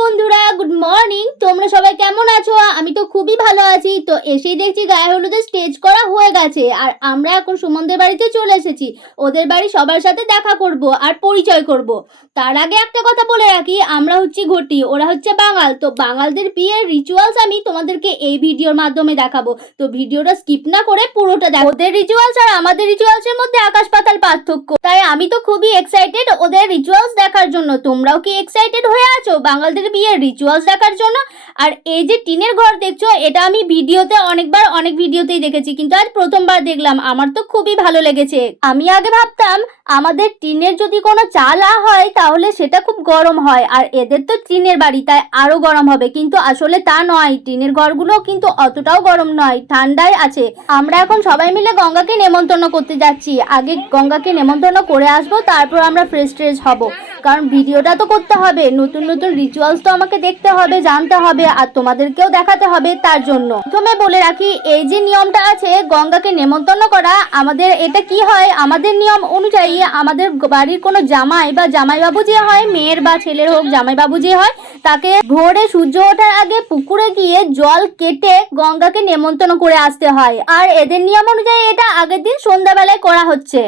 বন্ধুরা মর্নিং। তোমরা সবাই কেমন আছো? আমি তো খুবই ভালো আছি। তো এসেই দেখছি গায়ে হলুদে স্টেজ করা হয়ে গেছে। আর আমরা এখন সুমনদের বাড়িতে চলে এসেছি। ওদের বাড়ি সবার সাথে দেখা করব আর পরিচয় করব। তার আগে একটা কথা বলে রাখি, আমরা হচ্ছি ঘটি, ওরা হচ্ছে বাঙাল। তো বাঙালদের বিয়ের রিচুয়ালস আমি তোমাদেরকে এই ভিডিওর মাধ্যমে দেখাবো। তো ভিডিওটা স্কিপ না করে পুরোটা দেখো। ওদের রিচুয়ালস আর আমাদের রিচুয়ালস এর মধ্যে আকাশ পাতাল পার্থক্য। তাই আমি তো খুবই এক্সাইটেড ওদের রিচুয়ালস দেখার জন্য। তোমরাও কি এক্সাইটেড হয়ে আছো? বাঙালদের বিয়ের রিচুয়ালস দেখার জন্য। আর এই যে টিনের ঘর দেখছ, এটা আমি ভিডিওতে অনেকবার, অনেক ভিডিওতেই দেখেছি। কিন্তু আজ প্রথমবার দেখলাম, আমার তো খুবই ভালো লেগেছে। আমি আগে ভাবতাম, আমাদের টিনের যদি কোনো চালা হয়, তাহলে সেটা খুব গরম হয়। আর এদের তো টিনের বাড়ি, তাই আরও গরম হবে। কিন্তু আসলে তা নয়, টিনের ঘরগুলো কিন্তু অতটাও গরম নয়, ঠান্ডায় আছে। আমরা এখন সবাই মিলে গঙ্গাকে নেমন্তন্ন করতে যাচ্ছি। আগে গঙ্গাকে নেমন্তন্ন করে আসব, তারপর আমরা ফ্রেশ ট্রেশ হব। কারণ ভিডিওটা তো করতে হবে, নতুন নতুন রিচুয়ালস তো আমাকে দেখতে হবে, জানতে হবে আর তোমাদেরকেও দেখাতে হবে তার জন্য। প্রথমে বলে রাখি, এই যে নিয়মটা আছে, গঙ্গাকে নেমন্তন্ন করা, আমাদের এটা কি হয়? আমাদের নিয়ম অনুযায়ী আমাদের বাড়ির কোনো জামাই বা জামাইবাবু যে হয়, মেয়ের বা ছেলের হোক, জামাইবাবু যে হয়, তাকে ভোরে সূর্য ওঠার আগে পুকুরে গিয়ে জল কেটে গঙ্গাকে নেমন্তন্ন করে আসতে হয়। আর এদের নিয়ম অনুযায়ী এটা আগের দিন সন্ধ্যাবেলায় করা হচ্ছে।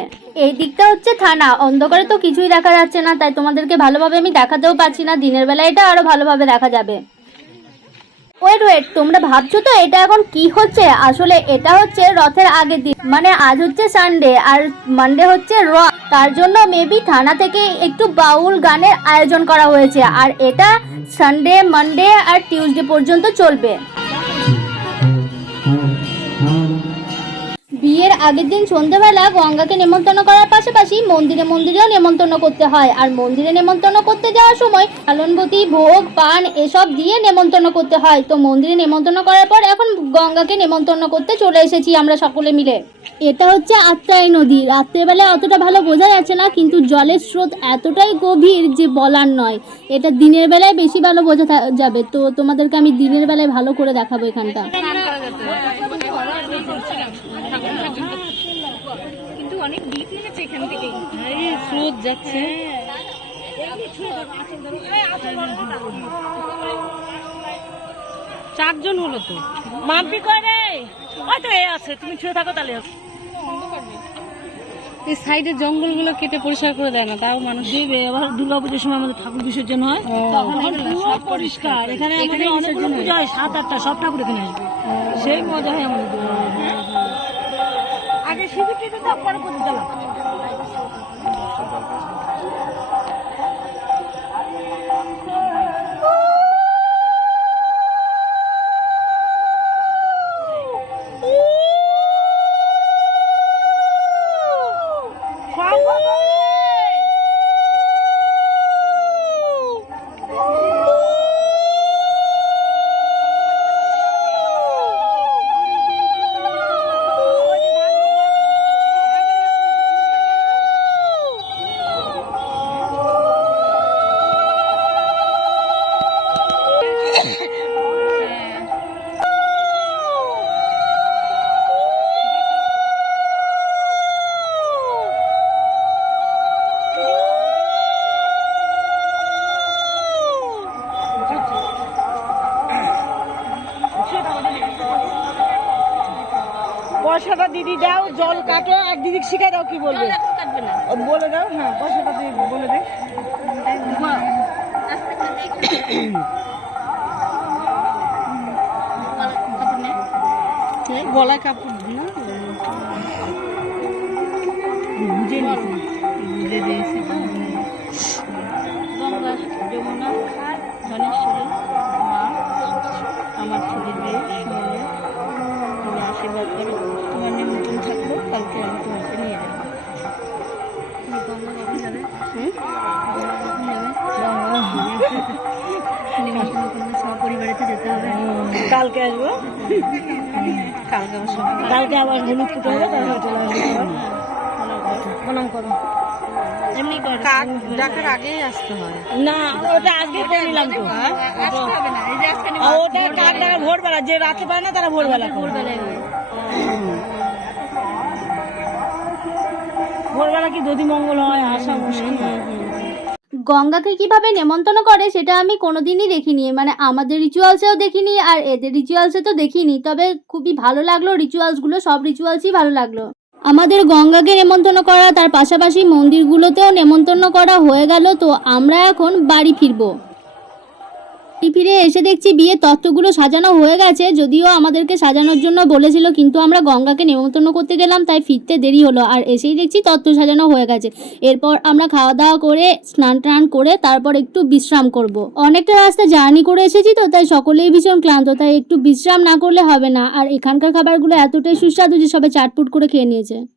এই দিকটা হচ্ছে থানা, অন্ধকারে তো কিছুই দেখা যাচ্ছে না, তাই তোমাদেরকে ভালোভাবে আমি দেখাতেও পারছি না। দিনের বেলা এটা আরও ভালোভাবে দেখা যাবে। ওয়েট ওয়েট তোমরা ভাবছ তো এটা এখন কি হচ্ছে? আসলে এটা হচ্ছে রথের আগের দিন। মানে আজ হচ্ছে সানডে আর মানডে হচ্ছে র। তার জন্য মেবি থানা থেকে একটু বাউল গানের আয়োজন করা হয়েছে। আর এটা সানডে মানডে আর টিউসডে পর্যন্ত চলবে। আগের দিন সন্ধ্যেবেলা গঙ্গাকে নেমন্তন্ন করার পাশাপাশি মন্দিরে মন্দিরেও নেমন্তন্ন করতে হয়। আর মন্দিরে নেমন্তন্ন করতে যাওয়ার সময় পালনবতী ভোগ পান এসব দিয়ে নেমন্তন্ন করতে হয়। তো মন্দিরে নেমন্তন্ন করার পর এখন গঙ্গাকে নেমন্তন্ন করতে চলে এসেছি আমরা সকলে মিলে। এটা হচ্ছে আত্রাই নদী। রাত্রেবেলায় অতটা ভালো বোঝা যাচ্ছে না কিন্তু জলের স্রোত এতটাই গভীর যে বলার নয়। এটা দিনের বেলায় বেশি ভালো বোঝা থা- যাবে। তো তোমাদেরকে আমি দিনের বেলায় ভালো করে দেখাবো এখানটা। অনেক ডিপ লেগেছে এখান এই স্রোত যাচ্ছে। চারজন হলো তো। মাম্পি করে ওই তো এ আছে তুমি ছুঁয়ে থাকো তাহলে। এই সাইডের জঙ্গলগুলো কেটে পরিষ্কার করে দেয় না তাও মানুষ। দেবে আবার দুর্গা পুজোর সময় আমাদের ঠাকুর বিসর্জন হয়। তখন পুরো পরিষ্কার। এখানে আমাদের অনেকগুলো পুজো হয় সাত আটটা সব ঠাকুর এখানে আসবে। সেই মজা হয় আমাদের আগে শিবির টিবির দাও পরে পুজো চালাও পয়সাটা দিদি দাও জল কাটো। আর দিদি শিখে দাও কি বলবে। বলে দাও হ্যাঁ পয়সাটা দিদি বলে দে গলায় কাপড় না? বুঝে নিয়েছি বুঝে দিয়েছি কালকে আসব? কালকে আবার কালকে আবার হলুদ ফুটে হবে তারপরে চলে আসব। প্রণাম করো। এমনি কর। কাক ডাকার আগেই আসতে হয়। না ওটা আজকে করে নিলাম তো। ওটা কাক ডাকা ভোরবেলা যে রাতে পারে না তারা ভোরবেলা ভোরবেলায় ভোরবেলা কি যদি মঙ্গল হয়, আসা মুশকিল গঙ্গাকে কীভাবে নেমন্তন্ন করে সেটা আমি কোনোদিনই দেখিনি। মানে আমাদের রিচুয়ালসেও দেখিনি আর এদের রিচুয়ালসে তো দেখিনি। তবে খুবই ভালো লাগল রিচুয়ালসগুলো সব রিচুয়ালসই ভালো লাগল। আমাদের গঙ্গাকে নেমন্তন্ন করা, তার পাশাপাশি মন্দিরগুলোতেও নেমন্তন্ন করা হয়ে গেল। তো আমরা এখন বাড়ি ফিরবো। ফিরে এসে দেখছি বিয়ের তত্ত্বগুলো সাজানো হয়ে গেছে, যদিও আমাদেরকে সাজানোর জন্য বলেছিল, কিন্তু আমরা গঙ্গাকে নেমন্তন্ন করতে গেলাম, তাই ফিরতে দেরি হলো। আর এসেই দেখছি তত্ত্ব সাজানো হয়ে গেছে। এরপর আমরা খাওয়া দাওয়া করে, স্নান টান করে, তারপর একটু বিশ্রাম করব। অনেকটা রাস্তা জার্নি করে এসেছি তো, তাই সকলেই ভীষণ ক্লান্ত, তাই একটু বিশ্রাম না করলে হবে না। আর এখানকার খাবারগুলো এতটাই সুস্বাদু যে সবাই চাটপুট করে খেয়ে নিয়েছে।